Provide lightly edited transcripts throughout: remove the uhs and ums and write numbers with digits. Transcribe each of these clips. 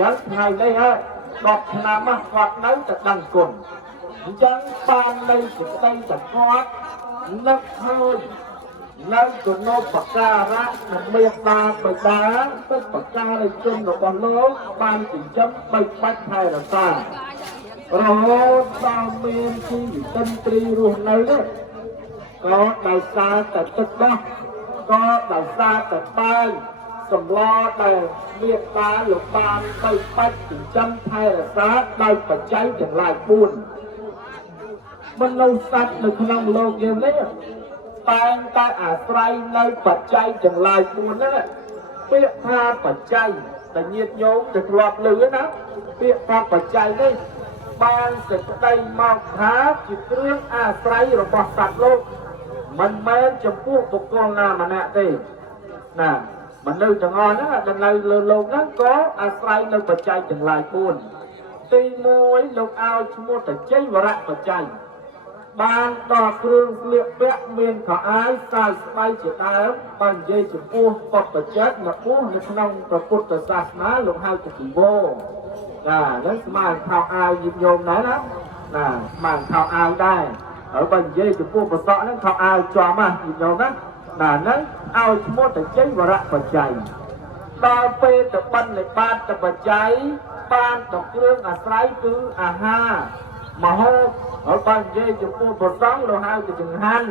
ចឹងថ្ងៃនេះហើយ10ឆ្នាំមកគាត់នៅតែដឹងគុណអញ្ចឹងបាននៅសេចក្តីតែគាត់នឹកឃើញនៅទំនោរបការៈនិងមេត្តាបិតាទឹកបការីជនរបស់លោកបានចិញ្ចឹមបីបាច់ថែរក្សារហូតដល់មានជីវិតត្រីរស់នៅនេះក៏ដោយសារតែទឹកដោះក៏ដោយសារតែបាយសម្លដែលមេត្តាលោកបានបីបាច់ចិញ្ចឹមថែរក្សាដោយបច្ច័យទាំងឡាយ4មនុស្សសត្វនៅក្នុងលោកយើងនេះតែងតែអាស្រ័យនៅបច្ច័យទាំងឡាយ4ហ្នឹងពាក្យថាបច្ច័យតែញាតិញោមទៅធ្លាប់ឮណាពាក្យថាបច្ច័យនេះបានសេចក្តីមកថាជាគ្រឿងអាស្រ័យរបស់សត្វលោកមិនមែនចំពោះបុគ្គលណាម្នាក់ទេណាមនុស្សទាំងអស់ហ្នឹងដែលនៅលើលោកហ្នឹងក៏អាស្រ័យនៅបច្ច័យទាំងឡាយ4ទី1លោកឲ្យឈ្មោះតជ័យវរៈបច្ច័យបានដល់គ្រឿងស្លៀកពាក់មានខោអាវខ្សែស្បៃជាដើមបាននិយាយចំពោះបព្វជិតនៅក្នុងព្រះពុទ្ធសាសនាលោកហៅជាជីវរចាហ្នឹងស្មើខោអាវញាតិញោមដែរណាស្មើខោអាវដែរហើយបើនិយាយចំពោះប្រសក់ហ្នឹងខោអាវចំណាញាតិញោមណាហ្នឹងឲ្យឈ្មោះតជ័យវរៈបច្ច័យដល់ពេលទៅបិណ្ឌបាតបច្ច័យបានទៅគ្រឿងអាស្រ័យគឺអាហារមហូបហើយបាននិយាយចំពោះប្រសង់លោកហៅជាចង្ហាន់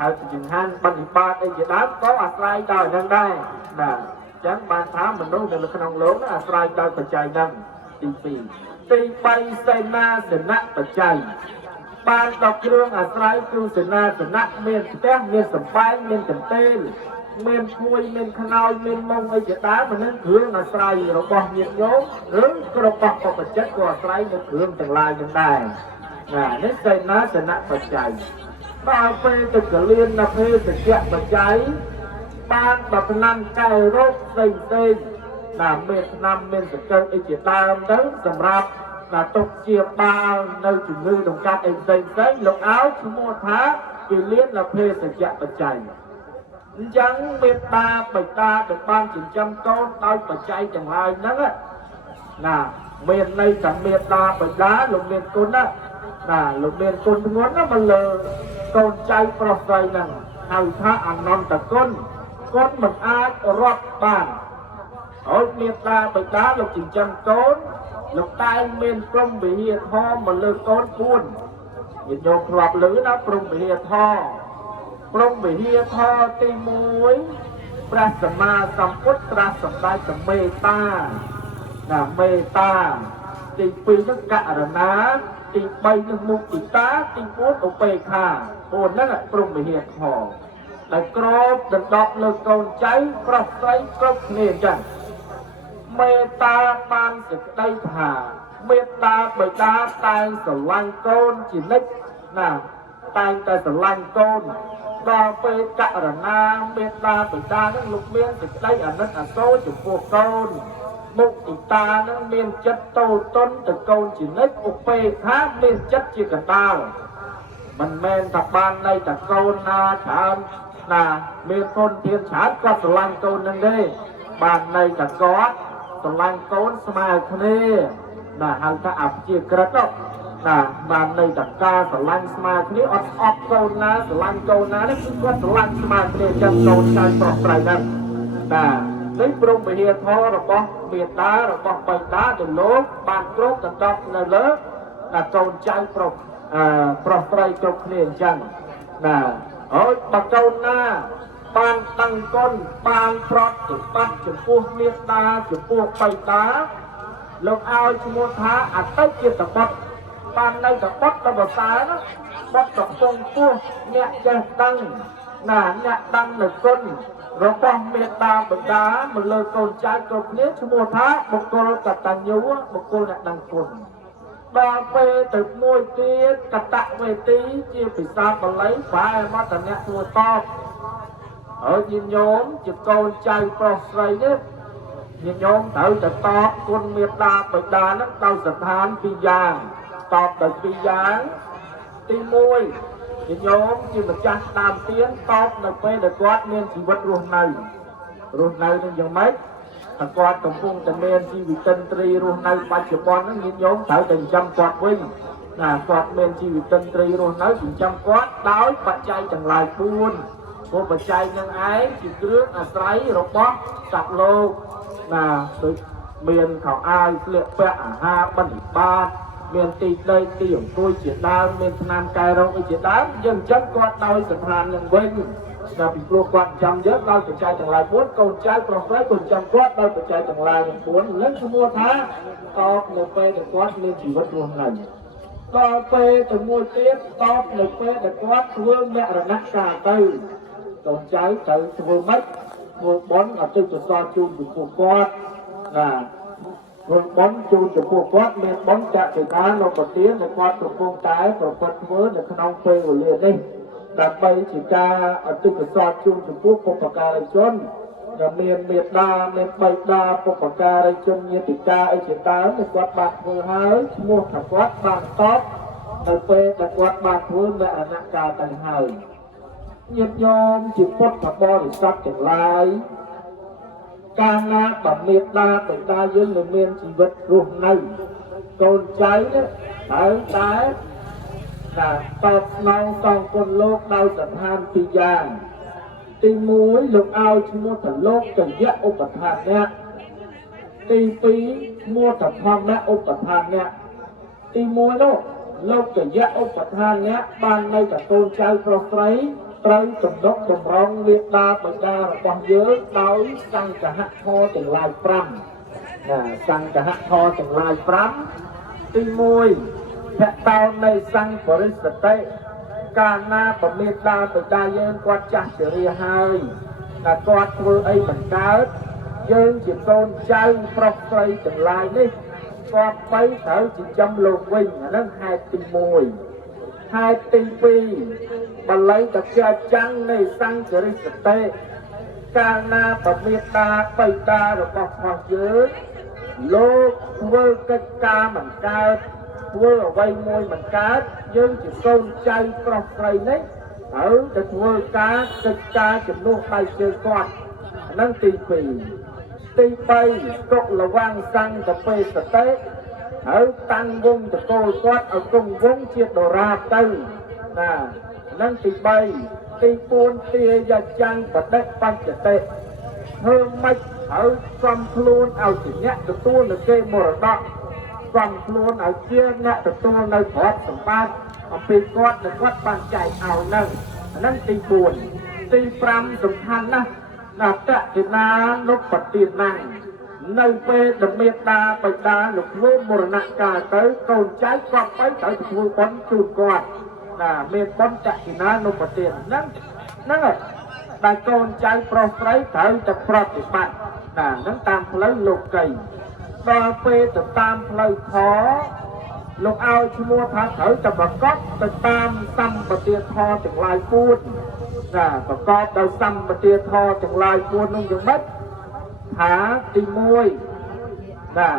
ហៅជាចង្ហាន់បិណ្ឌបាតអីជាដើមក៏អាស្រ័យដល់ហ្នឹងដែរអញ្ចឹងបានថាមនុស្សនៅក្នុងលោកអាស្រ័យដល់បច្ច័យហ្នឹងទី2ទី3សេនាសនៈបច្ច័យបានដល់គ្រឿងអាស្រ័យគឺសេនាសនៈមានផ្ទះមានសម្បែងមានកន្ទេលមានឈ្មួញមានខ្នើយមានមុងអីជាដើមហ្នឹងគ្រឿងអាស្រ័យរបស់ញាតិញោមឬរបស់បព្វជិតក៏អាស្រ័យនៅគ្រឿងទាំងឡាយហ្នឹងដែរនេះសេនាសនៈបច្ច័យដល់ពេលទៅកលៀននៅពេលសច្ចៈបច្ច័យបានដល់ឆ្នាំកែរោគផ្សេងមានឆ្នាំមានសង្កឹងអីជាដើមទៅសម្រាប់ទុកជាបាលនៅជំងឺដង្កាត់អីផ្សេងលោកឲ្យឈ្មោះថាគលៀននៅពេលសច្ចៈបច្ច័យអញ្ចឹងមេត្តាបិតាដែលបានចិញ្ចឹមកូនដោយបច្ច័យទាំងឡាយហ្នឹងមានន័យថាមេត្តាបិតាលោកមានគុណលោកមានគុណធ្ងន់ណាស់មកលើកូនចៅប្រុសស្រីហ្នឹងហៅថាអនន្តគុណគុណមិនអាចរាប់បានហើយមេត្តាបិតាលោកចិញ្ចឹមកូនលោកតែមានព្រំវិហារធម៌មកលើកូន4ញាតិញោមធ្លាប់ឮណាព្រំវិហារធម៌ព្រំវិហារធម៌ទី1ព្រះសម្មាសម្ពុទ្ធត្រាស់សម្ដែងតែមេត្តាមេត្តាទី2នោះករណាទី3នោះមុទិតាទី4ឧបេក្ខា4ហ្នឹងព្រំវិហារធម៌ដែលក្របដណ្ដប់លើកូនចៅប្រុសស្រីគ្រប់គ្នាអញ្ចឹងមេត្តាបានសេចក្តីថាមេត្តាបិតាតែងស្រឡាញ់កូនជានិច្ចតែងតែស្រឡាញ់កូនដល់ពេលករណាមេត្តាបិតានឹងលោកមានសេចក្តីអាណិតអាសូរចំពោះកូនមុទិតានឹងមានចិត្តតូចទន់ទៅកូនជានិច្ចឧបេក្ខាមានចិត្តជាកណ្ដាលមិនមែនតែបានន័យតែកូនណាច្រើនមានគុណធានច្រើនគាត់ស្រឡាញ់កូននឹងទេបានន័យតែគាត់ស្រឡាញ់កូនស្មើគ្នាហៅថាអព្យាក្រឹតបានន័យតែការស្រឡាញ់ស្មើគ្នាអត់អត់កូនណាស្រឡាញ់កូនណានេះគឺគាត់ស្រឡាញ់ស្មើគ្នាចឹងកូនចៅប្រុសស្រីហ្នឹងនេះព្រមវិហារធម៌របស់មេត្តារបស់បិតាទៅលោកបានគ្រប់ដណ្ដប់នៅលើកូនចៅប្រុសស្រីគ្រប់គ្នាអញ្ចឹងហើយបើកូនណាបានតាំងគុណបានប្រតិបត្តិចំពោះមេត្តាចំពោះបិតាលោកឲ្យឈ្មោះថាអតិចិត្តបុត្របាននៅតែបុត្រប្រសើរណាបុត្រកំពុងពោះអ្នកចេះដឹងអ្នកដឹងនៅគុណរបស់មេត្តាបិតាមកលើកូនចៅគ្រប់គ្នាឈ្មោះថាបុគ្គលកតញ្ញូបុគ្គលអ្នកដឹងគុណដល់ពេលទៅមួយទៀតកតវេទីជាភាសាបាលីបែរមកតអ្នកទួតបហើយញាតិញោមជាកូនចៅប្រុសស្រីនេះញាតិញោមត្រូវតែតបគុណមេត្តាបិតានឹងដោយស្ថាន2យ៉ាងតបដោយ2យ៉ាងទី1ញាតិញោមជាម្ចាស់ដើមទានតបនៅពេលដែលគាត់មានជីវិតរស់នៅនឹងយ៉ាងម៉េច គាត់កំពុងតែមានជីវិតិនត្រីរស់នៅបច្ចុប្បន្នហ្នឹងញាតិញោមត្រូវតែចាំគាត់វិញណាគាត់មានជីវិតិនត្រីរស់នៅចាំគាត់ដោយបច្ច័យទាំងឡាយ4ព្រោះបច្ច័យនឹងឯងជាគ្រឿងអាស្រ័យរបស់សត្វលោកណាដូចមានខោអាវស្លៀកពាក់អាហារបរិបាតមានទីដីទីអង្គុយជាដើមមានស្នាមកែរោគជាដើមយើងចាំគាត់ដោយសន្តាននឹងវិញដល់ពីព្រោះគាត់ចាំយើងដោយបច្ច័យទាំងឡាយ4កូនចៅប្រុសស្រីក៏ចាំគាត់ដោយបច្ច័យទាំងឡាយ4នឹងឈ្មោះថាតបនៅពេលដែលគាត់មានជីវិតរស់នៅដល់ពេលទៅមួយទៀតតបនៅពេលដែលគាត់ធ្វើមរណកាលទៅកូនចៅត្រូវធ្វើម៉េចធ្វើបន់អតិថិសោជូនចំពោះគាត់ណាធ្វើបន់ជូនចំពោះគាត់មានបន់ចាក់ទៅបាននៅប្រទានដែលគាត់កំពុងតែប្រព្រឹត្តធ្វើនៅក្នុងពេលវេលានេះដើម្បីជាការអតិថិសោជូនចំពោះបុព្វការីជនដែលមានមេត្តាមានបៃតាបុព្វការីជនញាតិកាអីជាដើមដែលគាត់បានធ្វើហើយឈ្មោះថាគាត់បានតបនៅពេលដែលគាត់បានធ្វើនៅអនកាលទៅហើយញាតិញោមជាពុទ្ធបរិស័ទទាំងឡាយកាលណាបើមេត្តាបៃតាយើងនៅមានជីវិតរស់នៅកូនចៅត្រូវតែតបស្នងសងគុណលោកដោយសន្តានពីរយ៉ាងទី1លោកឲ្យឈ្មោះថាលោកកយៈឧបថានៈទី2ឈ្មោះថាធម្មៈឧបថានៈទី1នោះលោកកយៈឧបថានៈបាននៅតែកូនចៅប្រុសស្រីត្រូវទំនុកតម្រង់មេត្តាបិតារបស់យើងដោយសង្ឃហធម៌ទាំងឡាយ5ណាសង្ឃហធម៌ទាំងឡាយ5ទី1ភៈតោនៃសង្ឃបរិសតិកាលណាប្រមេត្តាបិតាយើងគាត់ចាស់ជរាហើយតែគាត់ធ្វើអីមិនកើតយើងជាកូនចៅប្រុសស្រីទាំងឡាយនេះគាត់បីត្រូវចិញ្ចឹមលោកវិញអាហ្នឹងហេតុទី1ហេតុទី2បល័យតជាចាំងនៃសង្ឃរិសតិកាលណាប្រមេត្តាបិតារបស់ផងយើងលោកធ្វើកិច្ចការមិនកើតធ្វើអ្វីមួយមិនកើតយើងជាកូនចៅប្រុសស្រីនេះត្រូវតែធ្វើការកិច្ចការជំនួសដៃជើងគាត់ហ្នឹងទី2ទី3ទុកលវាំងសង្ឃពេសតិហើយតាំងវងតកូលគាត់ឲ្យគង់វងជាដរាបទៅណាហ្នឹងទី3ទី4ទាយាចាំងបដិបញ្ចតិធ្វើម៉េចឲ្យសំខ្លួនឲ្យជាអ្នកទទួលនៅគេមរតកសំខ្លួនឲ្យជាអ្នកទទួលនៅទ្រព្យសម្បត្តិអំពីគាត់ដែលគាត់បានចែកឲ្យហ្នឹងទី4ទី5សំខាន់ណាស់ណាតតិណានុបទានាងនៅពេលដែលមេត្តាបិតាលោកធ្វើមរណកាលទៅកូនចៅគាត់ទៅត្រូវធ្វើបុណ្យជូនគាត់ណាមានបុណ្យតតិណានុបទាហ្នឹងហើយដែលកូនចៅប្រុសស្រីត្រូវតែប្រតិបត្តិណាហ្នឹងតាមផ្លូវលោកីដល់ពេលទៅតាមផ្លូវធម៌លោកឲ្យឈ្មោះថាត្រូវតែប្រកបទៅតាមសម្បទាធម៌ទាំងឡាយ4ណាប្រកបដោយសម្បទាធម៌ទាំងឡាយ4នោះយ៉ាងម៉េចថាទី1ណា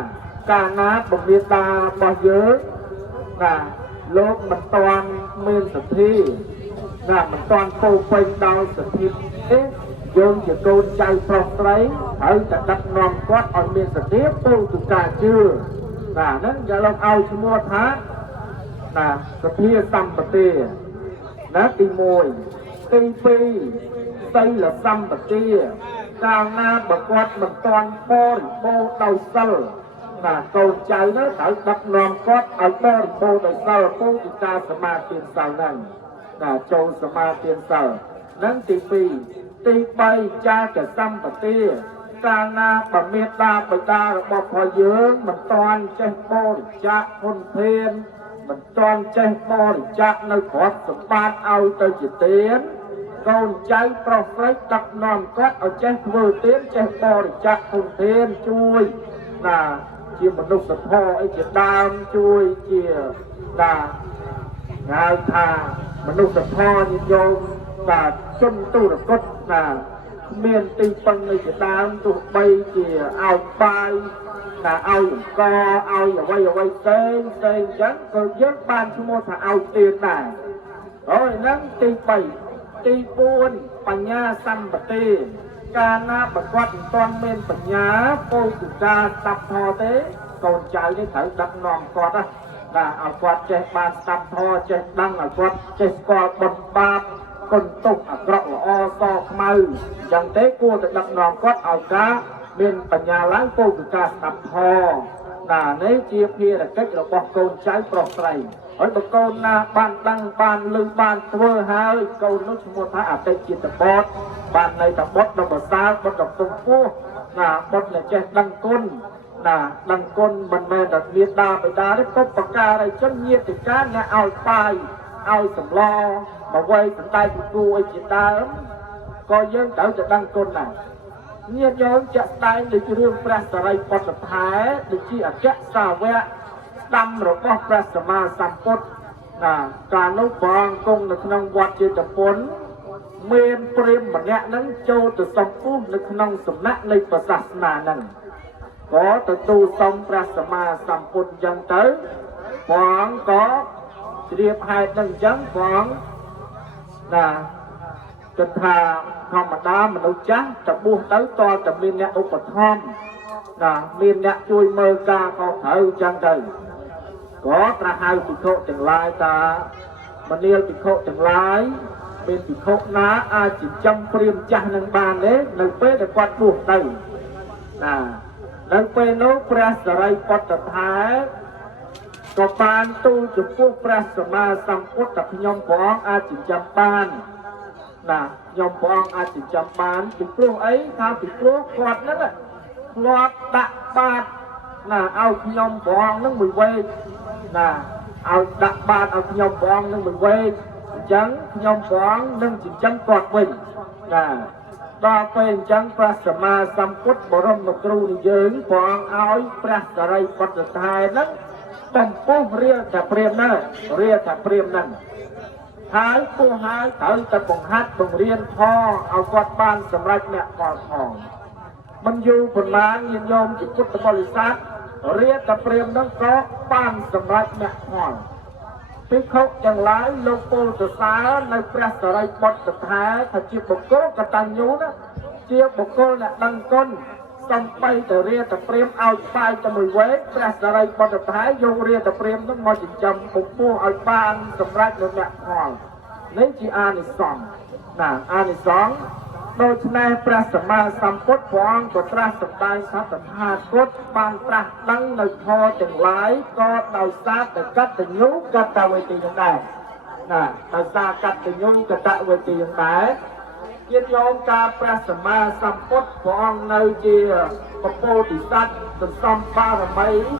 កាលណាបមេត្តារបស់យើងណាលោកមិនតាន់មានសទ្ធាណាមិនតាន់ពោពេញដោយសទ្ធាទេយើងជាកូនចៅប្រុសស្រីហើយតែដឹកនាំគាត់ឲ្យមានសទ្ធាពោលទៅការជឿណាហ្នឹងយកលោកឲ្យឈ្មោះថាណាសទ្ធាសម្បទាណាទី1ទី2សីលសម្បទាកាលណាបើគាត់មិនតាន់បរិបូរណ៍ដោយសិលណាកូនចៅនោះត្រូវដឹកនាំគាត់ឲ្យបរិបូរណ៍ដោយសិលពោលទៅការសមាធិសិលហ្នឹងណាចូលសមាធិសិលហ្នឹងទី2ទី3ចាកសម្បទាកាលណាបើមេត្តាបិតារបស់ផងយើងមិនតាន់ចេះបរិច្ចាគហ៊ុនធានមិនតាន់ចេះបរិច្ចាគនៅទ្រព្យសម្បត្តិឲ្យទៅជាទានកូនចៅប្រុសស្រីដឹកនាំគាត់ឲ្យចេះធ្វើទានចេះបរិច្ចាគហ៊ុនធានជួយណាជាមនុស្សធម៌អីជាដើមជួយជាណាហៅថាមនុស្សធម៌និយមបាទជនទុរគតណាមានទីពឹងនៃជាដើមទោះបីជាឲ្យបាយណាឲ្យអង្គឲ្យអ្វីផ្សេងអញ្ចឹងក៏យើងបានឈ្មោះថាឲ្យទានដែរហើយហ្នឹងទី3ទី4បញ្ញាសម្បទា កាលណាប្រកបមិនទាន់មានបញ្ញាពោលគឺការស្ដាប់ធម៌ទេកូនចៅនេះត្រូវដឹកនាំគាត់ណាឲ្យគាត់ចេះបានស្ដាប់ធម៌ចេះដឹងឲ្យគាត់ចេះស្គាល់បុណ្យបាបគុណទុកអាក្រក់ល្អសខ្មៅអញ្ចឹងទេគួរតែដឹកនាំគាត់ឲ្យការមានបញ្ញាឡើងពោលគឺការស្ដាប់ធម៌នេះជាភារកិច្ចរបស់កូនចៅប្រុសស្រីហើយបើកូនណាបានដឹងបានលឺបានធ្វើហើយកូននោះឈ្មោះថាអតិជាតបតបានន័យថាបុត្រដ៏ប្រសើរបុត្រដ៏គង់ខ្ពស់បុត្រដែលចេះដឹងគុណដឹងគុណមិនមែនតែមានដាបិតាទេពុទ្ធបការីជនញាតិកាអ្នកឲ្យបាយឲ្យសម្លមកវ័យសណ្ដែកគូអីជាដើមក៏យើងត្រូវតែដឹងគុណដែរញាតិញោមចាក់ស្ដែងដូចរឿងព្រះសរិពុទ្ធថែដូចជាអគ្គសាវកស្ដាំរបស់ព្រះសម្មាសម្ពុទ្ធកាលនោះព្រះអង្គគង់នៅក្នុងវត្តចេតពុនមានព្រាហ្មណ៍ម្នាក់ហ្នឹងចូលទៅសំពុះនៅក្នុងសំណាក់នៃព្រះសាសនាហ្នឹងក៏ទទួលសុំព្រះសម្មាសម្ពុទ្ធអញ្ចឹងទៅព្រះអង្គក៏ជ្រាបហេតុហ្នឹងអញ្ចឹងព្រះអង្គគិតថាធម្មតាមនុស្សចាស់ទៅបួសទៅតើតែមានអ្នកឧបត្ថម្ភមានអ្នកជួយមើលការខុសត្រូវអញ្ចឹងទៅក៏ត្រាស់ហៅភិក្ខុទាំងឡាយថាមនាលភិក្ខុទាំងឡាយមានភិក្ខុណាអាចចិញ្ចឹមព្រាហ្មណ៍ចាស់នឹងបានទេនៅពេលដែលគាត់បួសទៅនៅពេលនោះព្រះសរិពុទ្ធថែក៏បានទូលចំពោះព្រះសម្មាសម្ពុទ្ធថាខ្ញុំព្រះអង្គអាចចិញ្ចឹមបានខ្ញុំព្រះអង្គអាចចិញ្ចឹមបានពីព្រោះអីថាពីព្រោះគាត់ហ្នឹងធ្លាប់ដាក់បាតឲ្យខ្ញុំព្រះអង្គនឹងមួយវេកឲ្យដាក់បាតឲ្យខ្ញុំព្រះអង្គនឹងមួយវេកអញ្ចឹងខ្ញុំព្រះអង្គនឹងចិញ្ចឹមគាត់វិញដល់ពេលអញ្ចឹងព្រះសម្មាសម្ពុទ្ធបរមគ្រូនៃយើងព្រះអង្គឲ្យព្រះសរិពុទ្ធថែហ្នឹងបំពុះរាថាព្រាហ្មណ៍ហ្នឹងហើយពោះហើយត្រូវតែបង្ហាត់បង្រៀនផងឲ្យគាត់បានសម្រេចអ្នកផលផងមិនយូរប៉ុន្មានញាតិញោមជាពុទ្ធបរិស័ទរាថាព្រាហ្មណ៍ហ្នឹងក៏បានសម្រេចអ្នកផលភិក្ខុទាំងឡាយលោកពោលសរសើរនៅព្រះសរិពុទ្ធថែថាជាបុគ្គលកតញ្ញូជាបុគ្គលអ្នកដឹងគុណសំបីតែរាថាព្រាហ្មណ៍ឲ្យបាយតែមួយវេកព្រះសរិពុទ្ធថែយករាថាព្រាហ្មណ៍ហ្នឹងមកចិញ្ចឹមពុះឲ្យបានសម្រេចនៅអ្នកផលនេះជាអានិសង្សអានិសង្សដូច្នេះព្រះសម្មាសម្ពុទ្ធព្រះអង្គក៏ត្រាស់សម្ដែងថាតថាគតបានត្រាស់ដឹងនៅធម៌ទាំងឡាយក៏ដោយសារតែកតញ្ញូកតវេទីនឹងដែរដោយសារកតញ្ញូកតវេទីនឹងដែរញាតិញោមការព្រះសម្មាសម្ពុទ្ធព្រះអង្គនៅជាពពោធិសត្វសន្សំបារមី